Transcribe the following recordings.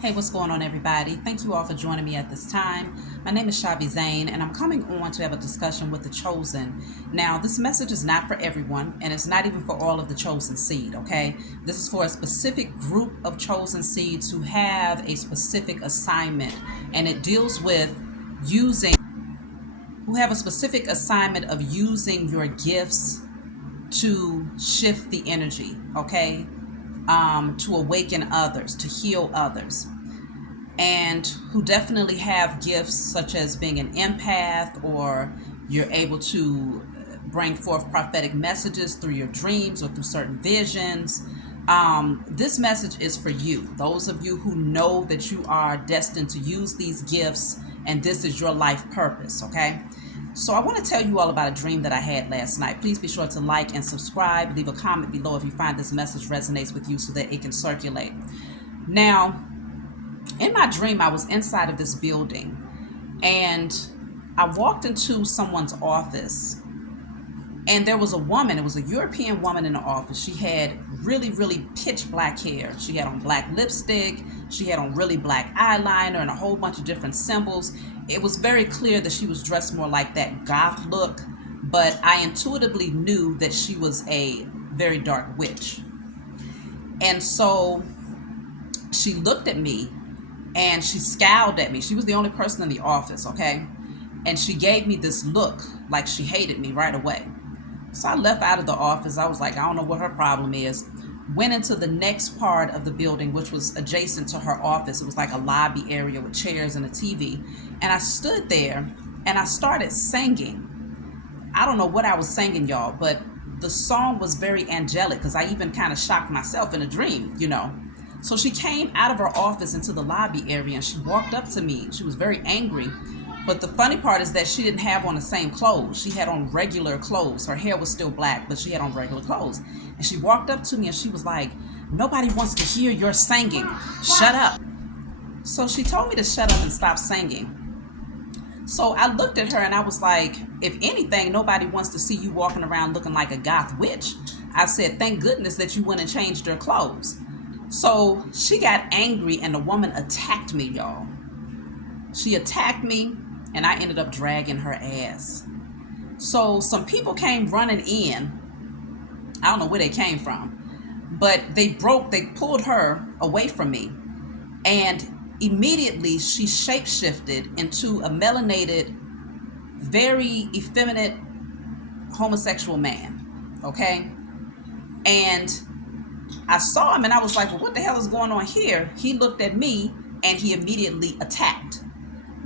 Hey, what's going on, everybody? Thank you all for joining me at this time. My name is Shavi Zane, and I'm coming on to have a discussion with the chosen. Now, this message is not for everyone, and it's not even for all of the chosen seed, okay? This is for a specific group of chosen seeds who have a specific assignment, and it deals with using, who have a specific assignment of using your gifts to shift the energy, okay? To awaken others, to heal others, and who definitely have gifts such as being an empath, or you're able to bring forth prophetic messages through your dreams or through certain visions. This message is for you, those of you who know that you are destined to use these gifts and this is your life purpose, okay? So I want to tell you all about a dream that I had last night. Please be sure to like and subscribe. Leave a comment below if you find this message resonates with you so that it can circulate. Now, in my dream, I was inside of this building and I walked into someone's office, and there was a woman. It was a European woman in the office. She had really, really pitch black hair. She had on black lipstick. She had on really black eyeliner and a whole bunch of different symbols. It was very clear that she was dressed more like that goth look, but I intuitively knew that she was a very dark witch. And so she looked at me and she scowled at me. She was the only person in the office, okay? And she gave me this look like she hated me right away. So I left out of the office. I was like, I don't know what her problem is. Went into the next part of the building, which was adjacent to her office. It was like a lobby area with chairs and a TV. And I stood there and I started singing. I don't know what I was singing, y'all, but the song was very angelic because I even kind of shocked myself in a dream. So she came out of her office into the lobby area and she walked up to me. She was very angry. But the funny part is that she didn't have on the same clothes. She had on regular clothes. Her hair was still black, but she had on regular clothes. And she walked up to me and she was like, "Nobody wants to hear your singing. Shut up." So she told me to shut up and stop singing. So I looked at her and I was like, if anything, nobody wants to see you walking around looking like a goth witch. I said, thank goodness that you went and changed your clothes. So she got angry and the woman attacked me, y'all. She attacked me and I ended up dragging her ass. So some people came running in. I don't know where they came from, but they pulled her away from me. And immediately she shapeshifted into a melanated, very effeminate homosexual man. Okay? And I saw him and I was like, well, what the hell is going on here? He looked at me and he immediately attacked.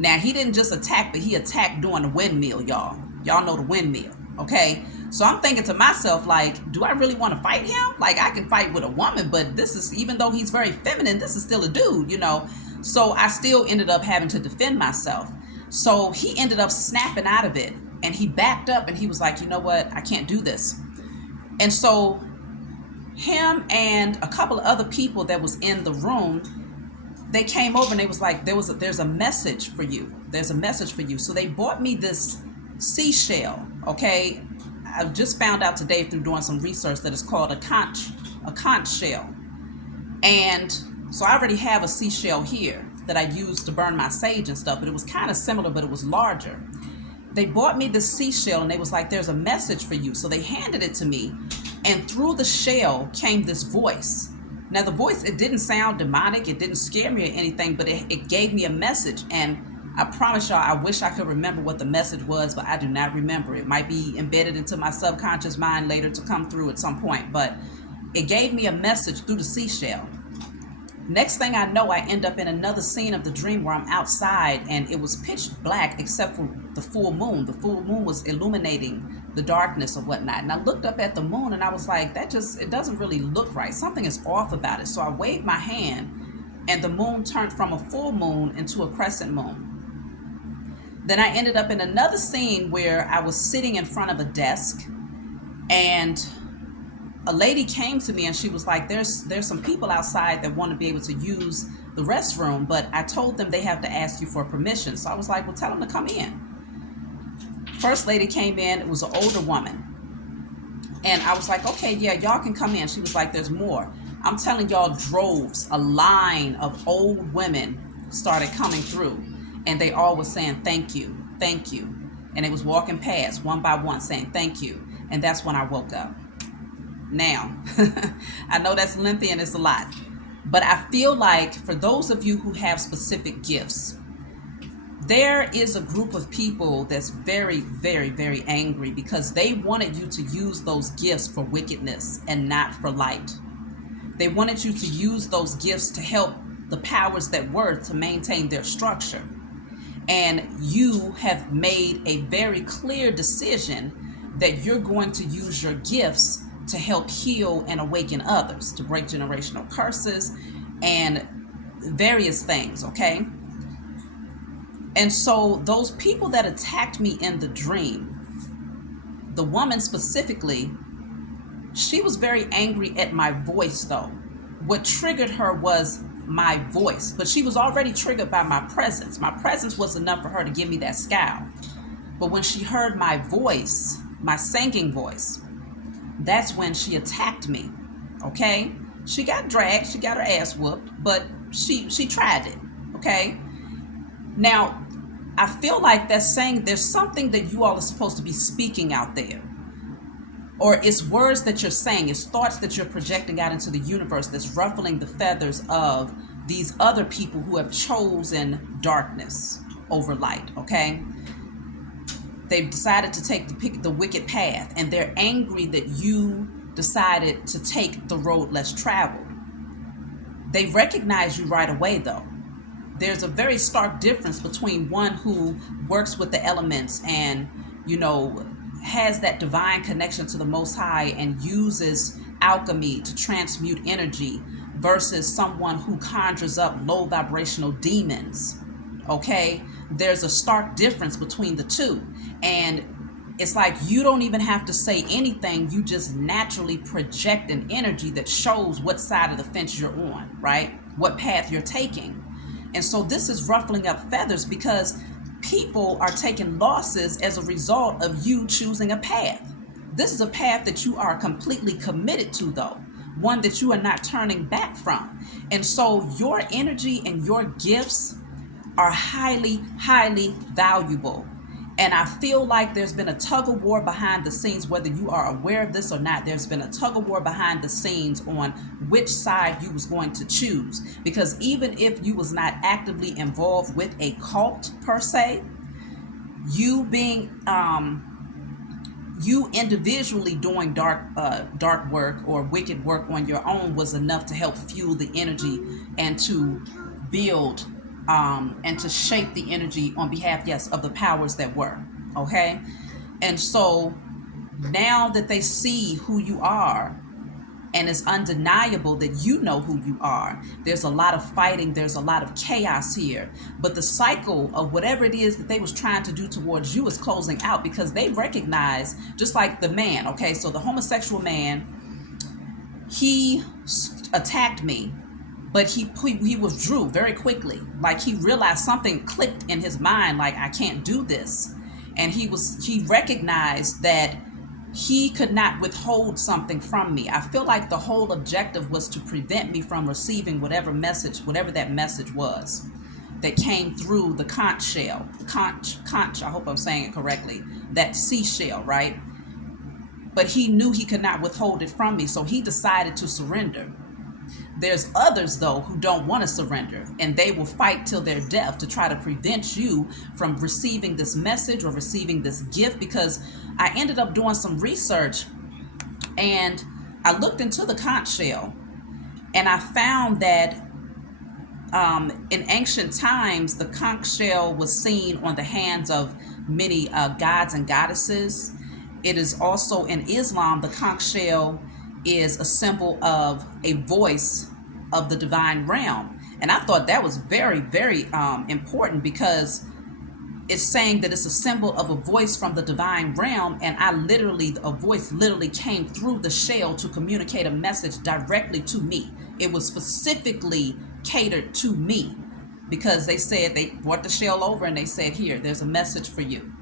Now, he didn't just attack, but he attacked during the windmill, y'all. Y'all know the windmill, okay? So I'm thinking to myself, like, do I really want to fight him? Like, I can fight with a woman, but this is, even though he's very feminine, this is still a dude. So I still ended up having to defend myself. So he ended up snapping out of it, and he backed up, and he was like, you know what? I can't do this. And so him and a couple of other people that was in the room, they came over and they was like, there's a message for you. There's a message for you. So they bought me this seashell, okay? I just found out today through doing some research that it's called a conch shell. And so I already have a seashell here that I use to burn my sage and stuff, but it was kind of similar, but it was larger. They bought me this seashell and they was like, there's a message for you. So they handed it to me, and through the shell came this voice. Now the voice, it didn't sound demonic, it didn't scare me or anything, but it gave me a message. And I promise y'all, I wish I could remember what the message was, but I do not remember. It might be embedded into my subconscious mind later to come through at some point, but it gave me a message through the seashell. Next thing I know, I end up in another scene of the dream where I'm outside and it was pitch black except for the full moon. The full moon was illuminating the darkness or whatnot. And I looked up at the moon and I was like, it doesn't really look right. Something is off about it. So I waved my hand and the moon turned from a full moon into a crescent moon. Then I ended up in another scene where I was sitting in front of a desk, and a lady came to me and she was like, there's some people outside that want to be able to use the restroom, but I told them they have to ask you for permission. So I was like, well, tell them to come in. First lady came in, it was an older woman. And I was like, okay, yeah, y'all can come in. She was like, there's more. I'm telling y'all, droves, a line of old women started coming through, and they all were saying thank you, thank you. And they was walking past one by one saying thank you. And that's when I woke up. Now, I know that's lengthy and it's a lot, but I feel like for those of you who have specific gifts, there is a group of people that's very, very, very angry because they wanted you to use those gifts for wickedness and not for light. They wanted you to use those gifts to help the powers that were to maintain their structure. And you have made a very clear decision that you're going to use your gifts to help heal and awaken others, to break generational curses and various things, okay? And so those people that attacked me in the dream, the woman specifically, she was very angry at my voice though. What triggered her was my voice, but she was already triggered by my presence. My presence was enough for her to give me that scowl. But when she heard my voice, my singing voice, that's when she attacked me, okay? She got dragged, she got her ass whooped, but she tried it, okay? Now, I feel like that's saying there's something that you all are supposed to be speaking out there. Or it's words that you're saying, it's thoughts that you're projecting out into the universe that's ruffling the feathers of these other people who have chosen darkness over light, okay? They've decided to pick the wicked path, and they're angry that you decided to take the road less traveled. They recognize you right away, though. There's a very stark difference between one who works with the elements and, has that divine connection to the Most High and uses alchemy to transmute energy versus someone who conjures up low vibrational demons. Okay? There's a stark difference between the two. And it's like you don't even have to say anything. You just naturally project an energy that shows what side of the fence you're on, right? What path you're taking. And so this is ruffling up feathers because people are taking losses as a result of you choosing a path. This is a path that you are completely committed to, though, one that you are not turning back from. And so your energy and your gifts are highly, highly valuable. And I feel like there's been a tug of war behind the scenes, whether you are aware of this or not. There's been a tug of war behind the scenes on which side you was going to choose. Because even if you was not actively involved with a cult per se, you being you individually doing dark work or wicked work on your own was enough to help fuel the energy and to build and to shape the energy on behalf, yes, of the powers that were, okay? And so now that they see who you are, and it's undeniable that you know who you are, there's a lot of fighting, there's a lot of chaos here, but the cycle of whatever it is that they was trying to do towards you is closing out because they recognize, just like the man, okay? So the homosexual man, he attacked me, but he withdrew very quickly. Like he realized something clicked in his mind, like I can't do this. And he recognized that he could not withhold something from me. I feel like the whole objective was to prevent me from receiving whatever that message was that came through the conch shell. Conch, I hope I'm saying it correctly. That seashell, right? But he knew he could not withhold it from me, so he decided to surrender. There's others, though, who don't want to surrender, and they will fight till their death to try to prevent you from receiving this message or receiving this gift, because I ended up doing some research and I looked into the conch shell, and I found that in ancient times, the conch shell was seen on the hands of many gods and goddesses. It is also in Islam, the conch shell is a symbol of a voice of the divine realm. And I thought that was very, very important because it's saying that it's a symbol of a voice from the divine realm. And a voice literally came through the shell to communicate a message directly to me. It was specifically catered to me because they said they brought the shell over and they said, here, there's a message for you.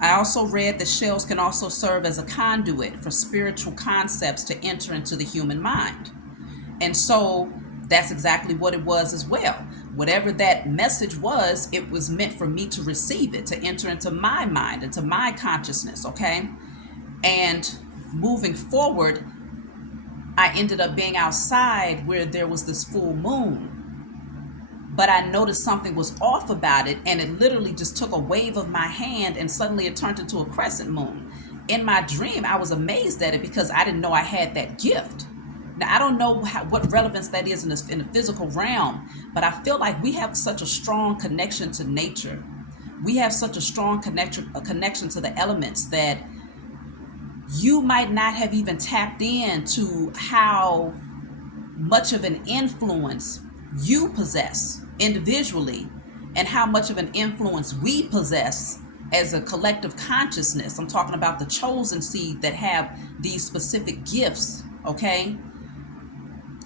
I also read that shells can also serve as a conduit for spiritual concepts to enter into the human mind. And so that's exactly what it was as well. Whatever that message was, it was meant for me to receive it, to enter into my mind, into my consciousness, okay? And moving forward, I ended up being outside where there was this full moon, but I noticed something was off about it, and it literally just took a wave of my hand and suddenly it turned into a crescent moon. In my dream, I was amazed at it because I didn't know I had that gift. Now, I don't know what relevance that is in the physical realm, but I feel like we have such a strong connection to nature. We have such a strong connection to the elements that you might not have even tapped into how much of an influence you possess individually and how much of an influence we possess as a collective consciousness. I'm talking about the chosen seed that have these specific gifts, okay?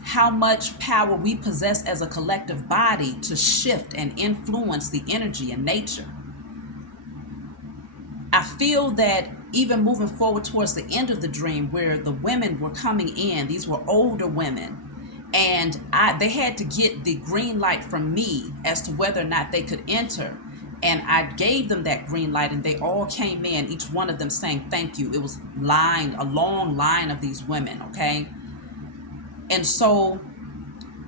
How much power we possess as a collective body to shift and influence the energy in nature. I feel that even moving forward towards the end of the dream, where the women were coming in, these were older women, and they had to get the green light from me as to whether or not they could enter. And I gave them that green light, and they all came in, each one of them saying thank you. It was a long line of these women, okay? And so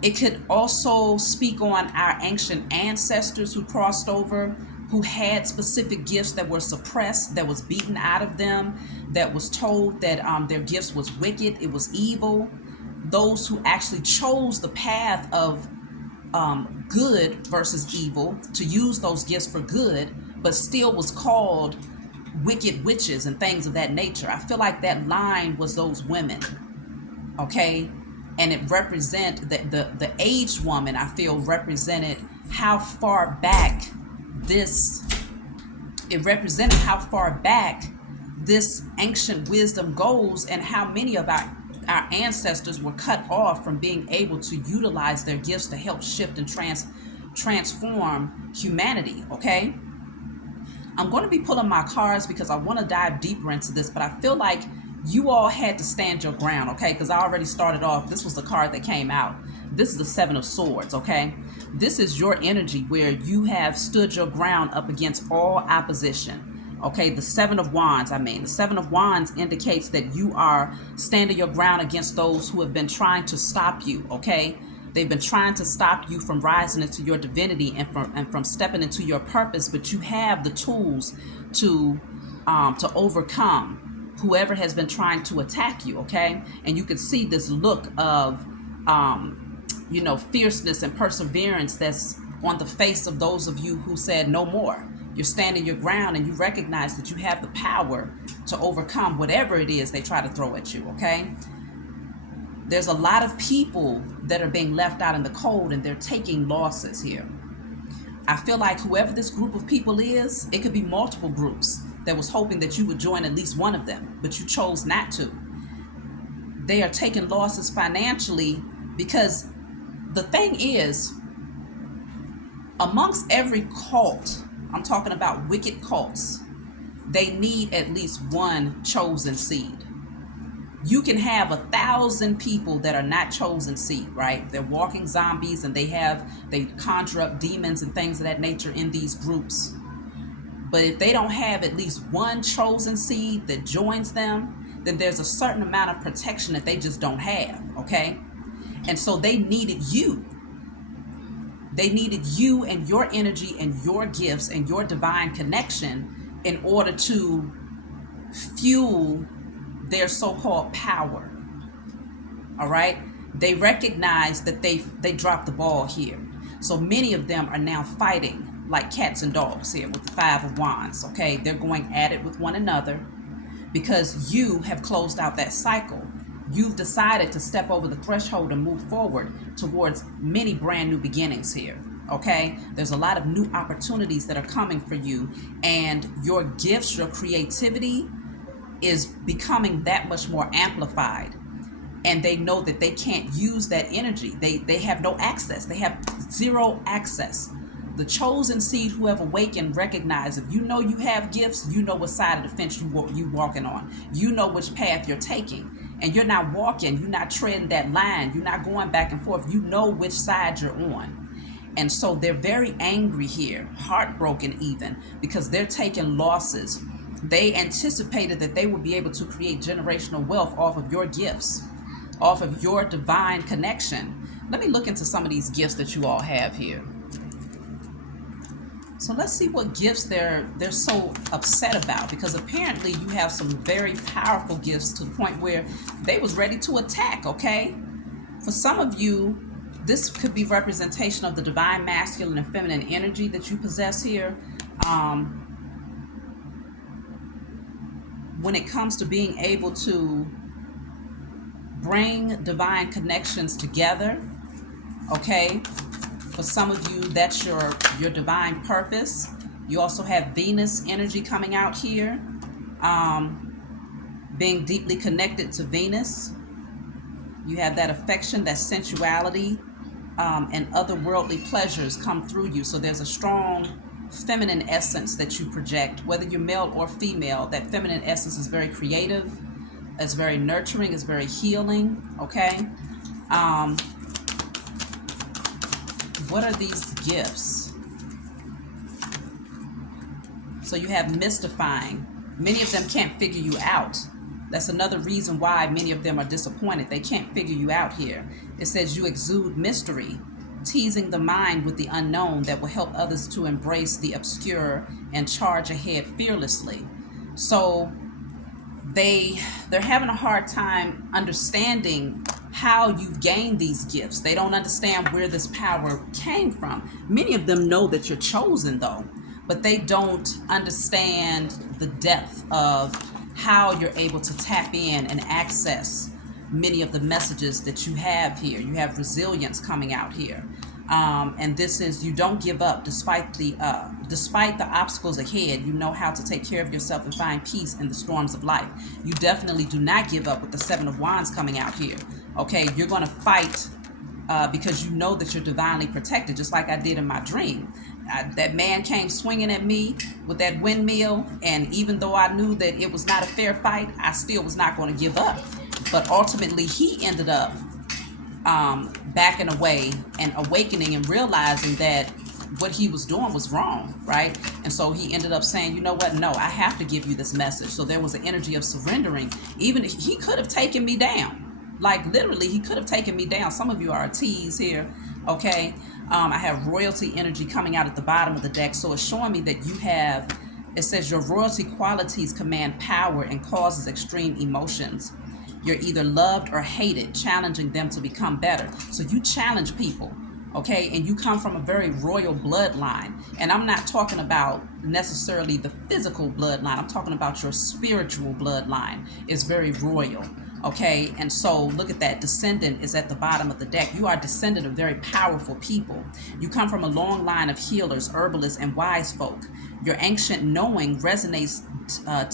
it could also speak on our ancient ancestors who crossed over, who had specific gifts that were suppressed, that was beaten out of them, that was told that their gifts was wicked, it was evil. Those who actually chose the path of good versus evil, to use those gifts for good, but still was called wicked witches and things of that nature. I feel like that line was those women, okay? And it represent the aged woman, I feel, represented how far back this ancient wisdom goes, and how many of our ancestors were cut off from being able to utilize their gifts to help shift and transform humanity, okay? I'm going to be pulling my cards because I want to dive deeper into this, but I feel like you all had to stand your ground, okay? Because I already started off. This was the card that came out. This is the Seven of Swords, okay? This is your energy where you have stood your ground up against all opposition, okay? The Seven of Wands, the Seven of Wands indicates that you are standing your ground against those who have been trying to stop you, okay? They've been trying to stop you from rising into your divinity and from stepping into your purpose, but you have the tools to overcome whoever has been trying to attack you, okay? And you can see this look of, fierceness and perseverance that's on the face of those of you who said no more. You're standing your ground, and you recognize that you have the power to overcome whatever it is they try to throw at you, okay? There's a lot of people that are being left out in the cold, and they're taking losses here. I feel like whoever this group of people is, it could be multiple groups that was hoping that you would join at least one of them, but you chose not to. They are taking losses financially because the thing is, amongst every cult, I'm talking about wicked cults, they need at least one chosen seed. You can have 1,000 people that are not chosen seed, right? They're walking zombies, and they conjure up demons and things of that nature in these groups. But if they don't have at least one chosen seed that joins them, then there's a certain amount of protection that they just don't have, okay? And so they needed you. They needed you and your energy and your gifts and your divine connection in order to fuel their so-called power, all right? They recognize that they dropped the ball here. So many of them are now fighting like cats and dogs here with the Five of Wands, okay? They're going at it with one another because you have closed out that cycle. You've decided to step over the threshold and move forward towards many brand new beginnings here, okay? There's a lot of new opportunities that are coming for you, and your gifts, your creativity is becoming that much more amplified. And they know that they can't use that energy. They have no access. They have zero access The chosen seed who have awakened recognize if you know you have gifts, you know what side of the fence you walking on. You know which path you're taking. And you're not walking, you're not treading that line, you're not going back and forth. You know which side you're on. And so they're very angry here, heartbroken even, because they're taking losses. They anticipated that they would be able to create generational wealth off of your gifts, off of your divine connection. Let me look into some of these gifts that you all have here. So let's see what gifts they're so upset about, because apparently you have some very powerful gifts to the point where they was ready to attack, okay? For some of you, this could be representation of the divine masculine and feminine energy that you possess here. When it comes to being able to bring divine connections together, okay? For some of you, that's your divine purpose. You also have Venus energy coming out here, being deeply connected to Venus. You have that affection, that sensuality, and other worldly pleasures come through you. So there's a strong feminine essence that you project, whether you're male or female. That feminine essence is very creative, it's very nurturing, it's very healing, okay? What are these gifts? So you have mystifying. Many of them can't figure you out. That's another reason why many of them are disappointed. They can't figure you out here. It says you exude mystery, teasing the mind with the unknown that will help others to embrace the obscure and charge ahead fearlessly. So they're having a hard time understanding how you've gained these gifts. They don't understand where this power came from. Many of them know that you're chosen though, but they don't understand the depth of how you're able to tap in and access many of the messages that you have here. You have resilience coming out here. And this is, you don't give up despite the obstacles ahead. You know how to take care of yourself and find peace in the storms of life. You definitely do not give up with the Seven of Wands coming out here. Okay, you're going to fight because you know that you're divinely protected, just like I did in my dream. That man came swinging at me with that windmill, and even though I knew that it was not a fair fight, I still was not going to give up. But ultimately, he ended up backing away and awakening and realizing that what he was doing was wrong, right? And so he ended up saying, you know what, no, I have to give you this message. So there was an energy of surrendering. Even he could have taken me down. Like literally, he could have taken me down. Some of you are a tease here, okay? I have royalty energy coming out at the bottom of the deck. So it's showing me that you have, it says your royalty qualities command power and causes extreme emotions. You're either loved or hated, challenging them to become better. So you challenge people, okay? And you come from a very royal bloodline. And I'm not talking about necessarily the physical bloodline. I'm talking about your spiritual bloodline is very royal, okay? And so look at that. Descendant is at the bottom of the deck. You are descendant of very powerful people. You come from a long line of healers, herbalists, and wise folk. Your ancient knowing resonates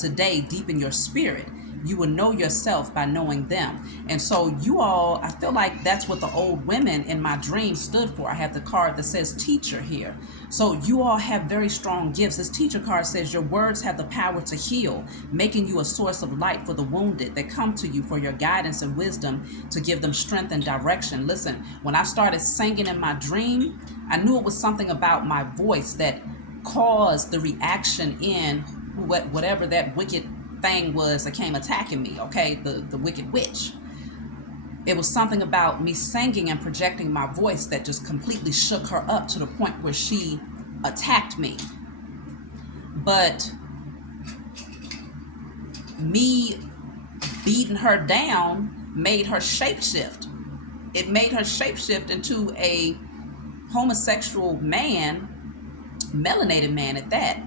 today deep in your spirit. You will know yourself by knowing them. And so you all, I feel like that's what the old women in my dream stood for. I have the card that says teacher here. So you all have very strong gifts. This teacher card says your words have the power to heal, making you a source of light for the wounded that come to you for your guidance and wisdom to give them strength and direction. Listen, when I started singing in my dream, I knew it was something about my voice that caused the reaction in whatever that wicked thing was that came attacking me, okay, the wicked witch. It was something about me singing and projecting my voice that just completely shook her up to the point where she attacked me. But me beating her down made her shapeshift. It made her shapeshift into a homosexual man, melanated man at that,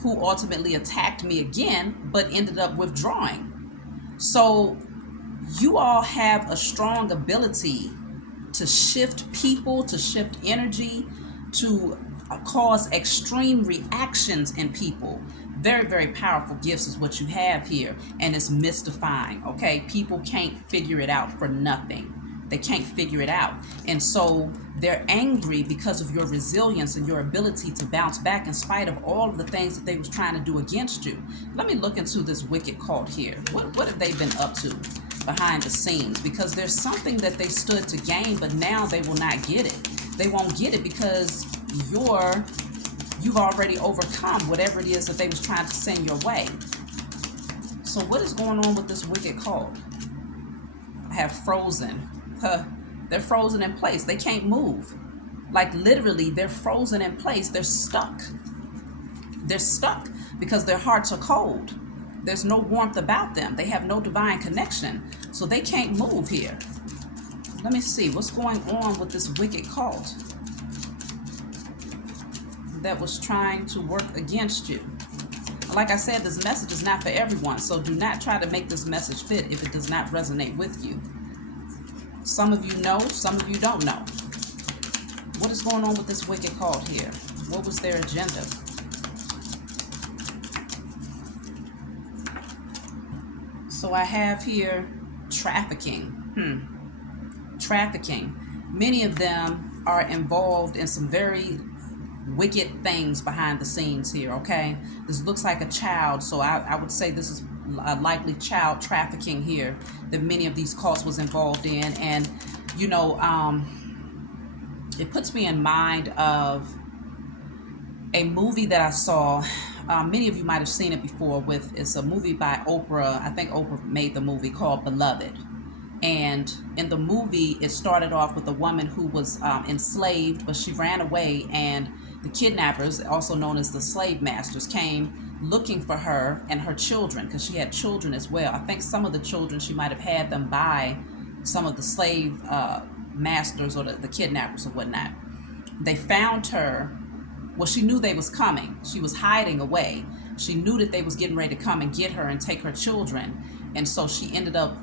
who ultimately attacked me again, but ended up withdrawing. So you all have a strong ability to shift people, to shift energy, to cause extreme reactions in people. Very, very powerful gifts is what you have here, and it's mystifying, okay? People can't figure it out for nothing. They can't figure it out. And so They're angry because of your resilience and your ability to bounce back in spite of all of the things that they was trying to do against you. Let me look into this wicked cult here. What have they been up to behind the scenes? Because there's something that they stood to gain, but now they will not get it. They won't get it because you've already overcome whatever it is that they was trying to send your way. So what is going on with this wicked cult? I have frozen. They're frozen in place. They can't move. Like literally, they're frozen in place. They're stuck. They're stuck because their hearts are cold. There's no warmth about them. They have no divine connection. So they can't move here. Let me see what's going on with this wicked cult that was trying to work against you. Like I said, this message is not for everyone. So do not try to make this message fit if it does not resonate with you. Some of you know, some of you don't know. What is going on with this wicked cult here? What was their agenda? So I have here trafficking. Trafficking. Many of them are involved in some very wicked things behind the scenes here, okay? This looks like a child, so I would say this is likely child trafficking here that many of these cults was involved in. And you know, it puts me in mind of a movie that I saw. Many of you might have seen it before. It's a movie by Oprah. I think Oprah made the movie, called Beloved. And in the movie, it started off with a woman who was enslaved, but she ran away, and the kidnappers, also known as the slave masters, came looking for her and her children, because she had children as well. I think some of the children, she might have had them by some of the slave masters or the kidnappers or whatnot. They found her. Well, she knew they was coming. She was hiding away. She knew that they was getting ready to come and get her and take her children. And so she ended up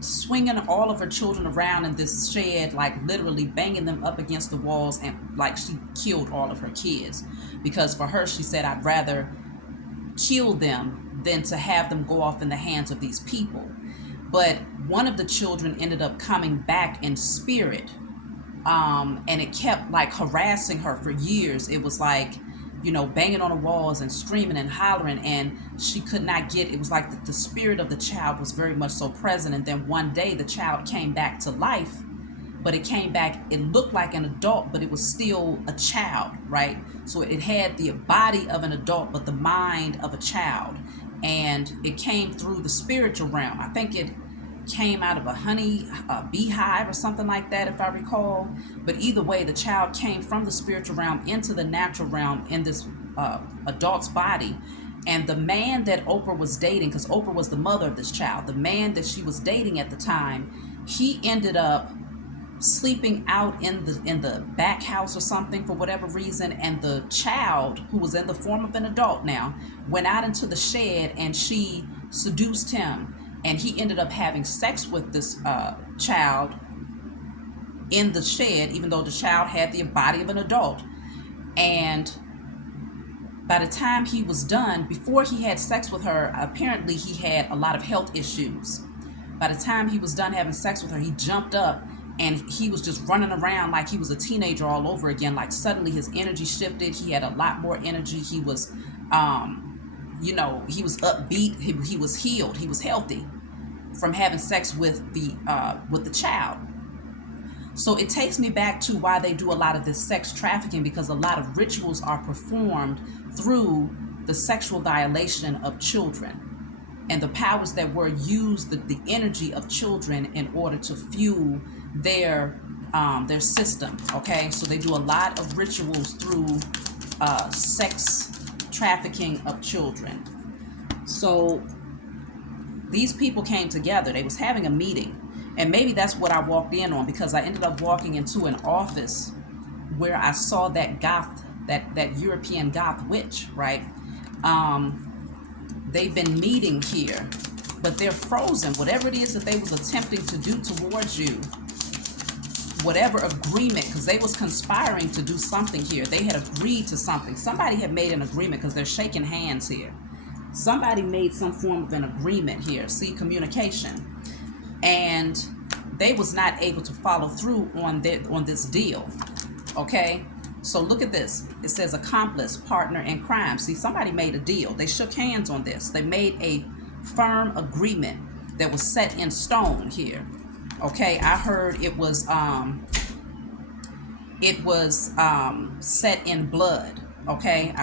swinging all of her children around in this shed, like literally banging them up against the walls, and like she killed all of her kids. Because for her, she said, I'd rather kill them than to have them go off in the hands of these people. But one of the children ended up coming back in spirit, and it kept like harassing her for years. It was like, you know, banging on the walls and screaming and hollering, and she could not get, it was like the spirit of the child was very much so present. And then one day the child came back to life, but it came back, it looked like an adult, but it was still a child, right? So it had the body of an adult, but the mind of a child. And it came through the spiritual realm. I think it came out of a beehive or something like that, if I recall. But either way, the child came from the spiritual realm into the natural realm in this adult's body. And the man that Oprah was dating, because Oprah was the mother of this child, the man that she was dating at the time, he ended up sleeping out in the back house or something for whatever reason. And the child, who was in the form of an adult now, went out into the shed, and she seduced him. And he ended up having sex with this child in the shed, even though the child had the body of an adult. And by the time he was done, before he had sex with her, apparently he had a lot of health issues. By the time he was done having sex with her, he jumped up and he was just running around like he was a teenager all over again. Like suddenly his energy shifted. He had a lot more energy. He was, he was upbeat. He was healed. He was healthy from having sex with the child. So it takes me back to why they do a lot of this sex trafficking, because a lot of rituals are performed through the sexual violation of children, and the powers that were used, the energy of children, in order to fuel their system. Okay, so they do a lot of rituals through sex trafficking of children. So these people came together. They was having a meeting, and maybe that's what I walked in on, because I ended up walking into an office where I saw that that European goth witch, right? They've been meeting here, but they're frozen. Whatever it is that they was attempting to do towards you, whatever agreement, because they was conspiring to do something here. They had agreed to something. Somebody had made an agreement, because they're shaking hands here. Somebody made some form of an agreement here. See, communication. And they was not able to follow through on this deal. Okay, so look at this. It says accomplice, partner in crime. See, somebody made a deal. They shook hands on this. They made a firm agreement that was set in stone here. Okay, I heard it was set in blood. Okay,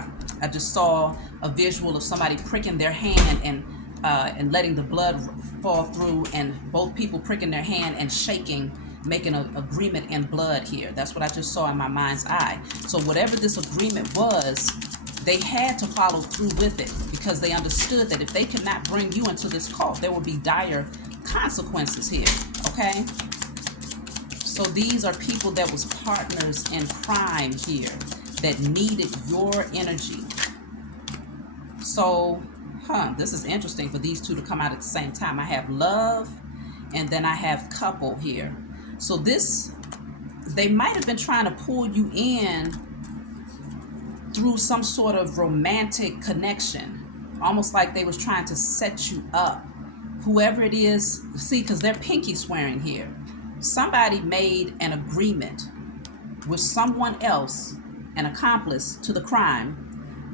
I just saw a visual of somebody pricking their hand and letting the blood fall through, and both people pricking their hand and shaking, making an agreement in blood here. That's what I just saw in my mind's eye. So whatever this agreement was, they had to follow through with it, because they understood that if they could not bring you into this cult, there would be dire consequences here. Okay, so these are people that was partners in crime here, that needed your energy. So this is interesting for these two to come out at the same time. I have love, and then I have couple here. So they might have been trying to pull you in through some sort of romantic connection, almost like they was trying to set you up. Whoever it is, see, because they're pinky swearing here. Somebody made an agreement with someone else, an accomplice to the crime.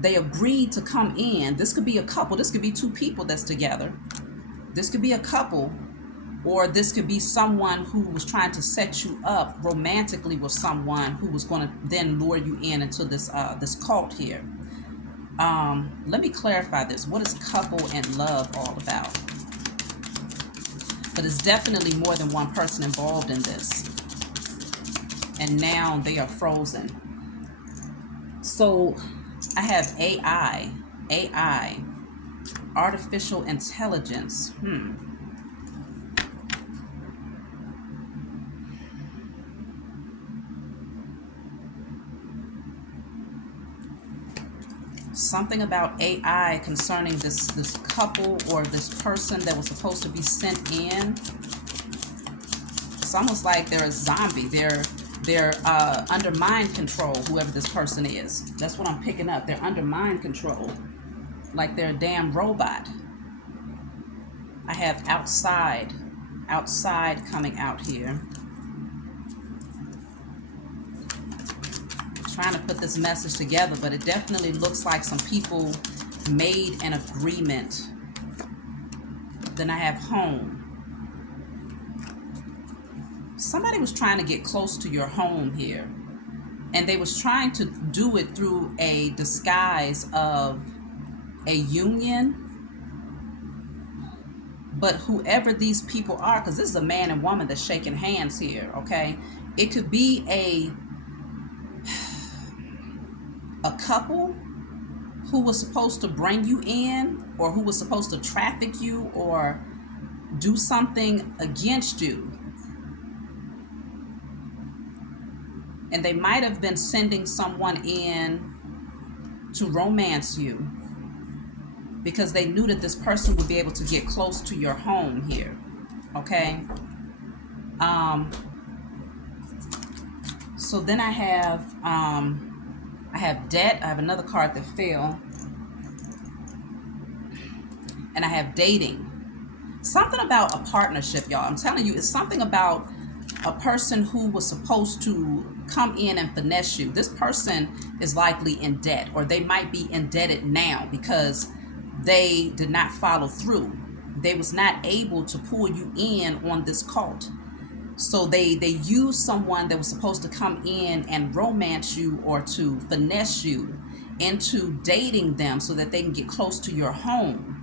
They agreed to come in. This could be a couple. This could be two people that's together. This could be a couple, or this could be someone who was trying to set you up romantically with someone who was going to then lure you in into this cult here. Let me clarify this. What is couple and love all about? But it's definitely more than one person involved in this. And now they are frozen. So I have AI, artificial intelligence. Something about AI concerning this couple or this person that was supposed to be sent in. It's almost like they're a zombie. They're under mind control, whoever this person is. That's what I'm picking up. They're under mind control, like they're a damn robot. I have outside coming out here. Trying to put this message together, but it definitely looks like some people made an agreement. Then I have home. Somebody was trying to get close to your home here, and they was trying to do it through a disguise of a union. But whoever these people are, because this is a man and woman that's shaking hands here, okay? It could be a couple who was supposed to bring you in, or who was supposed to traffic you or do something against you. And they might have been sending someone in to romance you, because they knew that this person would be able to get close to your home here. Okay. So then I have debt. I have another card that fell. And I have dating. Something about a partnership, y'all. I'm telling you, it's something about a person who was supposed to come in and finesse you. This person is likely in debt, or they might be indebted now because they did not follow through. They was not able to pull you in on this cult. So they used someone that was supposed to come in and romance you or to finesse you into dating them so that they can get close to your home.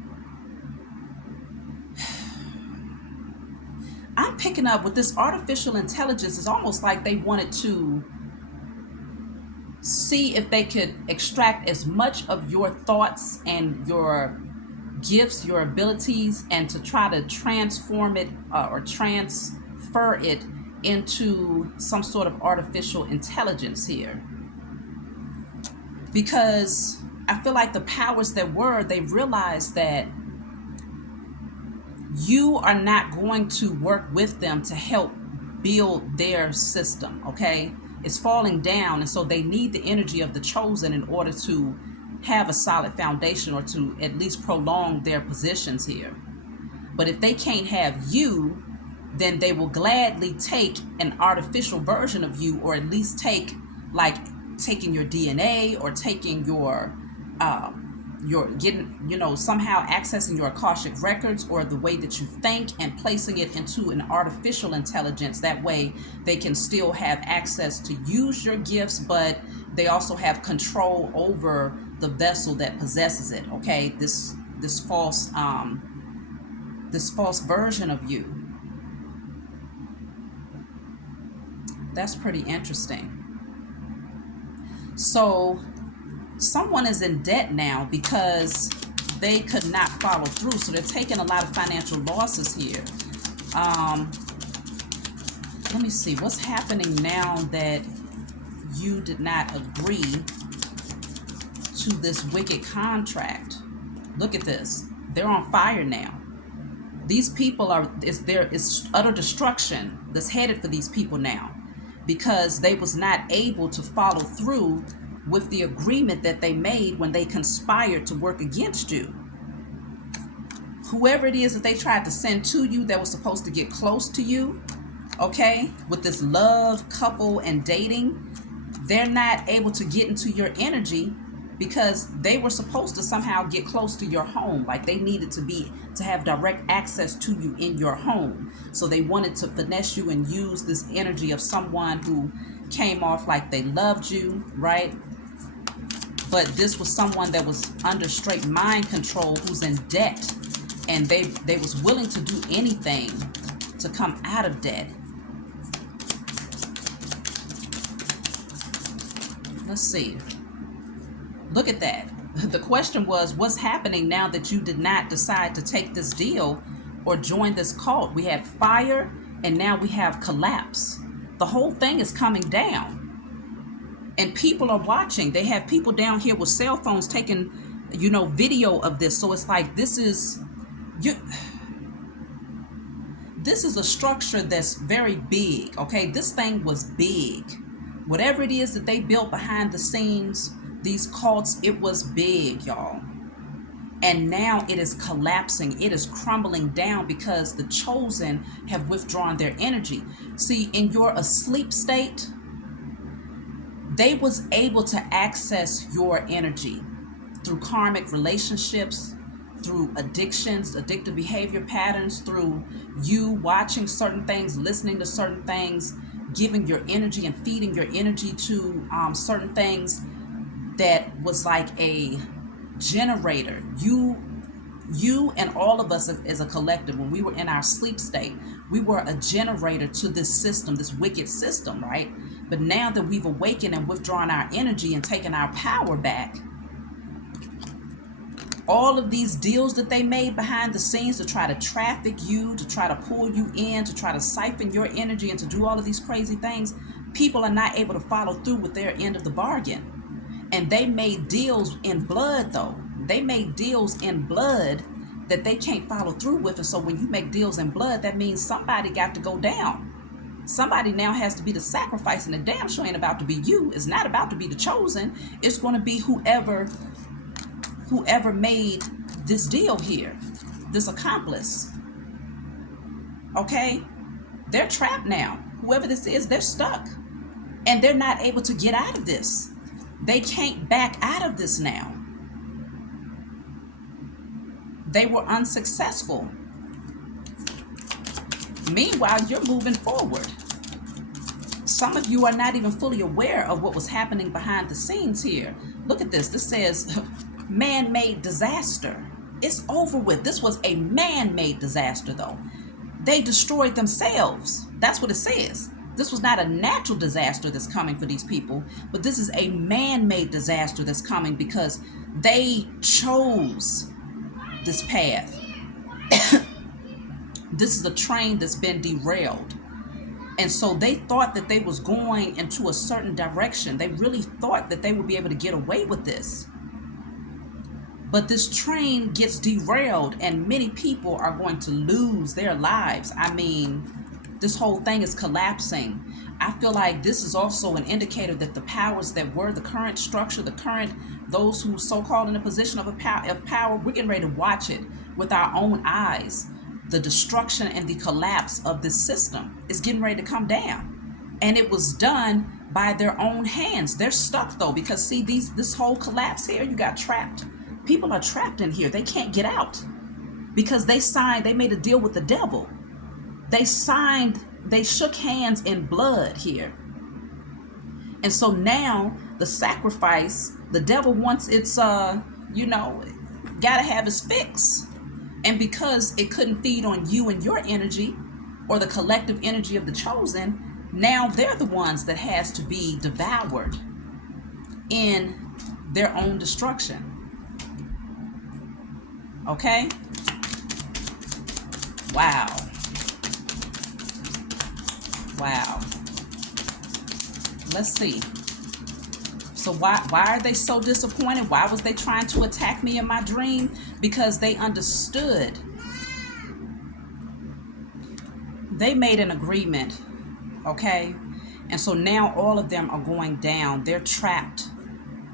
I'm picking up with this artificial intelligence. It's almost like they wanted to see if they could extract as much of your thoughts and your gifts, your abilities, and to try to transform it or transfer it into some sort of artificial intelligence here. Because I feel like the powers that were, they realized that you are not going to work with them to help build their system, okay? It's falling down, and so they need the energy of the chosen in order to have a solid foundation, or to at least prolong their positions here. But if they can't have you, then they will gladly take an artificial version of you, or at least take, like, taking your DNA, or taking your getting, somehow accessing your Akashic records, or the way that you think, and placing it into an artificial intelligence. That way they can still have access to use your gifts, but they also have control over the vessel that possesses it. Okay, this false version of you. That's pretty interesting. So someone is in debt now because they could not follow through. So they're taking a lot of financial losses here. Let me see what's happening now that you did not agree to this wicked contract. Look at this. They're on fire now. These people there is utter destruction that's headed for these people now, because they was not able to follow through with the agreement that they made when they conspired to work against you. Whoever it is that they tried to send to you that was supposed to get close to you, okay, with this love, couple, and dating, they're not able to get into your energy because they were supposed to somehow get close to your home. Like, they needed to have direct access to you in your home. So they wanted to finesse you and use this energy of someone who came off like they loved you, right? But this was someone that was under straight mind control, who's in debt, and they was willing to do anything to come out of debt. Let's see. Look at that. The question was, what's happening now that you did not decide to take this deal or join this cult? We have fire, and now we have collapse. The whole thing is coming down, and people are watching. They have people down here with cell phones taking, video of this. So it's like, this is a structure that's very big. Okay, this thing was big. Whatever it is that they built behind the scenes, these cults, it was big, y'all. And now it is collapsing. It is crumbling down because the chosen have withdrawn their energy. See, in your asleep state, they was able to access your energy through karmic relationships, through addictions, addictive behavior patterns, through you watching certain things, listening to certain things, giving your energy and feeding your energy to certain things that was like a generator. You and all of us as a collective, when we were in our sleep state, we were a generator to this system, this wicked system, right? But now that we've awakened and withdrawn our energy and taken our power back, all of these deals that they made behind the scenes to try to traffic you, to try to pull you in, to try to siphon your energy, and to do all of these crazy things, people are not able to follow through with their end of the bargain. And they made deals in blood, though. They made deals in blood that they can't follow through with. And so when you make deals in blood, that means somebody got to go down. Somebody now has to be the sacrifice, and the damn sure ain't about to be you. It's not about to be the chosen. It's going to be whoever made this deal here, this accomplice. Okay? They're trapped now. Whoever this is, they're stuck. And they're not able to get out of this. They can't back out of this now. They were unsuccessful. Meanwhile, you're moving forward. Some of you are not even fully aware of what was happening behind the scenes here. Look at this. This says man-made disaster. It's over with. This was a man-made disaster, though. They destroyed themselves. That's what it says. This was not a natural disaster that's coming for these people, but this is a man-made disaster that's coming because they chose this path. This is a train that's been derailed. And so they thought that they was going into a certain direction. They really thought that they would be able to get away with this. But this train gets derailed, and many people are going to lose their lives. I mean, this whole thing is collapsing. I feel like this is also an indicator that the powers that were, the current structure, those who so-called in a position of power, we're getting ready to watch it with our own eyes. the destruction and the collapse of this system is getting ready to come down. And it was done by their own hands. They're stuck though, because see, this whole collapse here, you got trapped. People are trapped in here. They can't get out because they made a deal with the devil. They shook hands in blood here. And so now the sacrifice, the devil wants its, gotta have its fix. And because it couldn't feed on you and your energy or the collective energy of the chosen, now they're the ones that has to be devoured in their own destruction. Okay? Wow. Wow. Let's see. So why are they so disappointed? Why was they trying to attack me in my dream? Because they understood. They made an agreement, okay? And so now all of them are going down. They're trapped.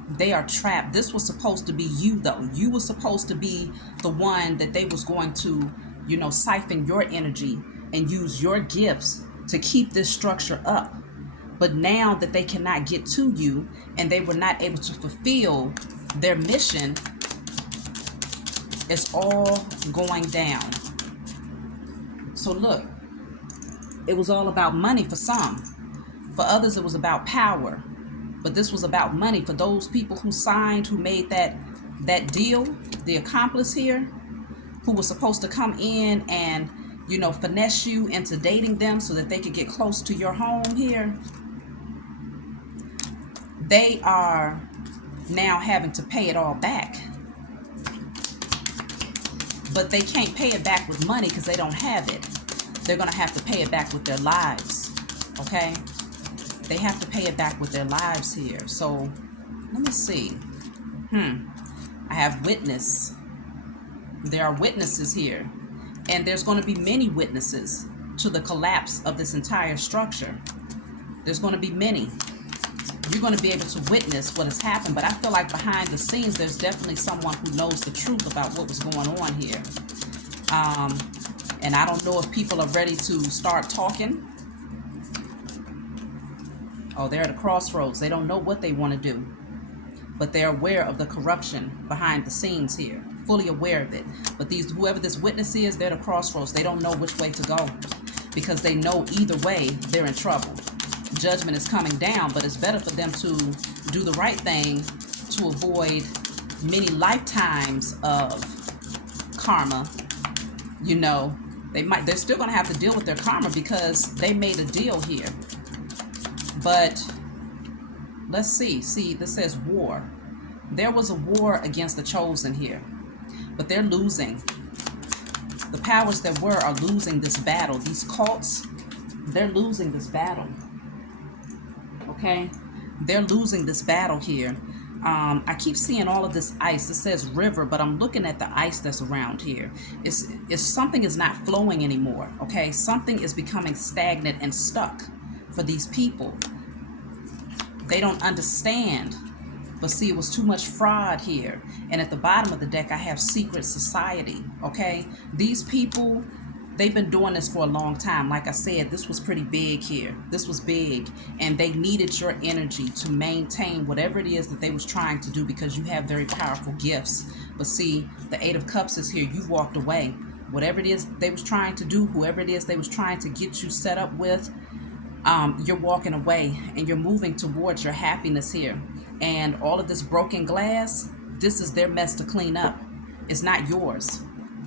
They are trapped. This was supposed to be you, though. You were supposed to be the one that they was going to, siphon your energy and use your gifts to keep this structure up. But now that they cannot get to you and they were not able to fulfill their mission, it's all going down. So look, it was all about money for some. For others, it was about power. But this was about money for those people who signed, who made that deal, the accomplice here, who was supposed to come in and, finesse you into dating them so that they could get close to your home here. They are now having to pay it all back. But they can't pay it back with money because they don't have it. They're going to have to pay it back with their lives. Okay? They have to pay it back with their lives here. So, let me see. I have witness. There are witnesses here. And there's going to be many witnesses to the collapse of this entire structure. There's going to be many. You're going to be able to witness what has happened. But I feel like behind the scenes, there's definitely someone who knows the truth about what was going on here. And I don't know if people are ready to start talking. Oh, they're at a crossroads. They don't know what they want to do. But they're aware of the corruption behind the scenes here. Fully aware of it. But whoever this witness is, they're at a crossroads. They don't know which way to go. Because they know either way, they're in trouble. Judgment is coming down, but it's better for them to do the right thing to avoid many lifetimes of karma. They're still going to have to deal with their karma because they made a deal here. But let's see. See, this says war. There was a war against the chosen here, but they're losing. The powers that were are losing this battle. These cults, they're losing this battle. Okay, they're losing this battle here. I keep seeing all of this ice. It says river, but I'm looking at the ice that's around here. It's something is not flowing anymore. Okay, something is becoming stagnant and stuck for these people. They don't understand. But see, it was too much fraud here. And at the bottom of the deck, I have secret society. Okay, these people, they've been doing this for a long time. Like I said, this was pretty big here. This was big. And they needed your energy to maintain whatever it is that they was trying to do because you have very powerful gifts. But see, the Eight of Cups is here. You walked away. Whatever it is they was trying to do, whoever it is they was trying to get you set up with, you're walking away and you're moving towards your happiness here. And all of this broken glass, this is their mess to clean up. It's not yours.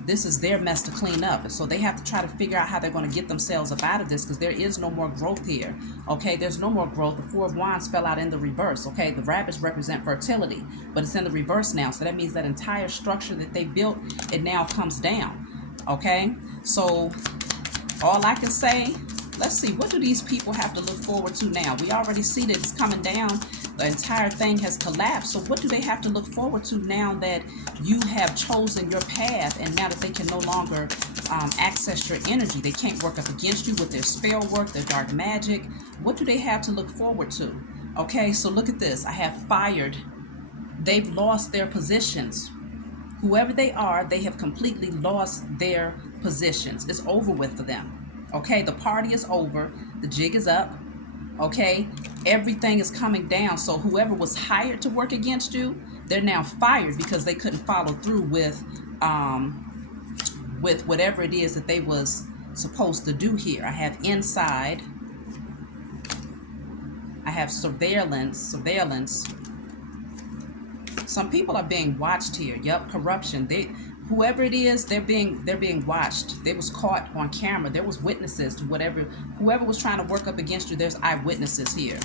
This is their mess to clean up. So they have to try to figure out how they're going to get themselves up out of this because there is no more growth here. Okay, there's no more growth. The Four of Wands fell out in the reverse. Okay, the rabbits represent fertility, but it's in the reverse now. So that means that entire structure that they built, it now comes down. Okay, so all I can say, let's see, what do these people have to look forward to now? We already see that it's coming down. The entire thing has collapsed. So what do they have to look forward to now that you have chosen your path and now that they can no longer access your energy? They can't work up against you with their spell work, their dark magic. What do they have to look forward to? Okay, so look at this. I have fired. They've lost their positions. Whoever they are, they have completely lost their positions. It's over with for them. Okay, the party is over. The jig is up. Okay, everything is coming down. So whoever was hired to work against you, they're now fired because they couldn't follow through with whatever it is that they was supposed to do here. I have inside. I have surveillance. Some people are being watched here. Yep, corruption. Whoever it is, they're being watched. They was caught on camera. There was witnesses to whoever was trying to work up against you. There's eyewitnesses here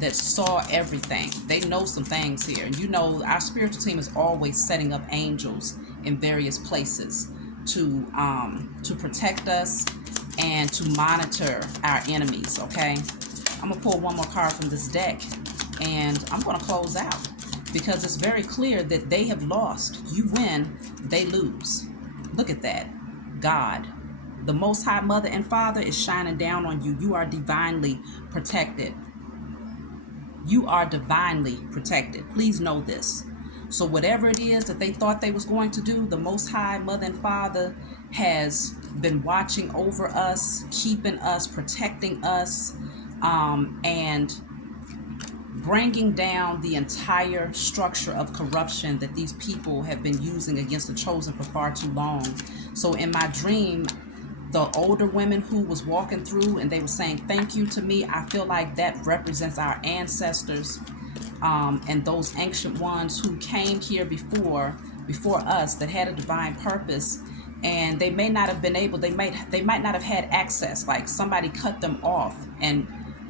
that saw everything. They know some things here. And you know, our spiritual team is always setting up angels in various places to protect us and to monitor our enemies. Okay, I'm gonna pull one more card from this deck, and I'm gonna close out, because it's very clear that they have lost. You win, they lose. Look at that. God, the Most High Mother and Father, is shining down on you. You are divinely protected. You are divinely protected. Please know this. So whatever it is that they thought they was going to do, the Most High Mother and Father has been watching over us, keeping us, protecting us, and bringing down the entire structure of corruption that these people have been using against the chosen for far too long. So in my dream, the older women who was walking through and they were saying thank you to me, I feel like that represents our ancestors, and those ancient ones who came here before us, that had a divine purpose, and they may not have been able, they might not have had access, like somebody cut them off and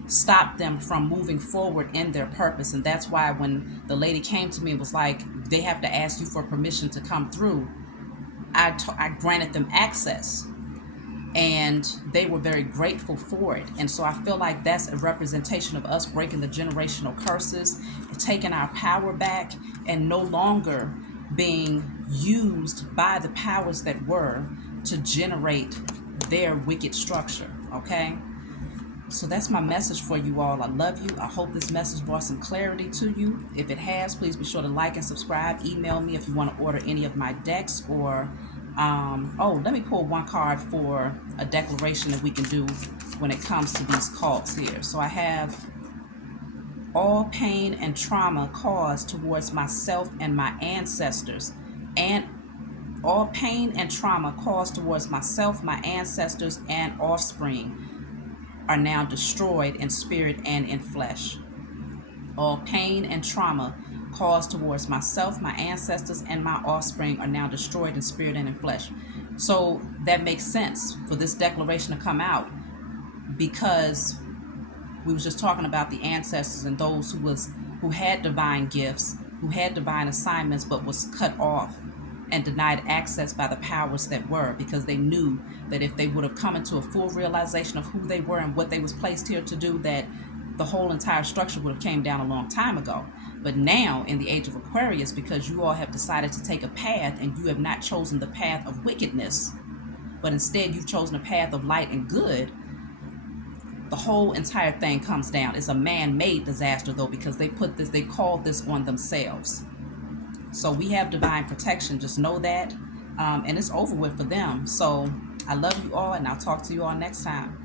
stop them from moving forward in their purpose. And that's why when the lady came to me, it was like, they have to ask you for permission to come through. I granted them access, and they were very grateful for it. And so I feel like that's a representation of us breaking the generational curses, taking our power back, and no longer being used by the powers that were to generate their wicked structure. Okay, so that's my message for you all. I love you. I hope this message brought some clarity to you. If it has, please be sure to like and subscribe. Email me if you want to order any of my decks, or let me pull one card for a declaration that we can do when it comes to these cults here. So I have all pain and trauma caused towards myself and my ancestors, and all pain and trauma caused towards myself, my ancestors, and offspring are now destroyed in spirit and in flesh. All pain and trauma caused towards myself, my ancestors, and my offspring are now destroyed in spirit and in flesh. So that makes sense for this declaration to come out, because we was just talking about the ancestors and those who had divine gifts, who had divine assignments, but was cut off and denied access by the powers that were, because they knew that if they would have come into a full realization of who they were and what they was placed here to do, that the whole entire structure would have came down a long time ago. But now, in the age of Aquarius, because you all have decided to take a path, and you have not chosen the path of wickedness, but instead you've chosen a path of light and good, the whole entire thing comes down. It's a man-made disaster, though, because they called this on themselves. So we have divine protection, just know that, and it's over with for them. So I love you all, and I'll talk to you all next time.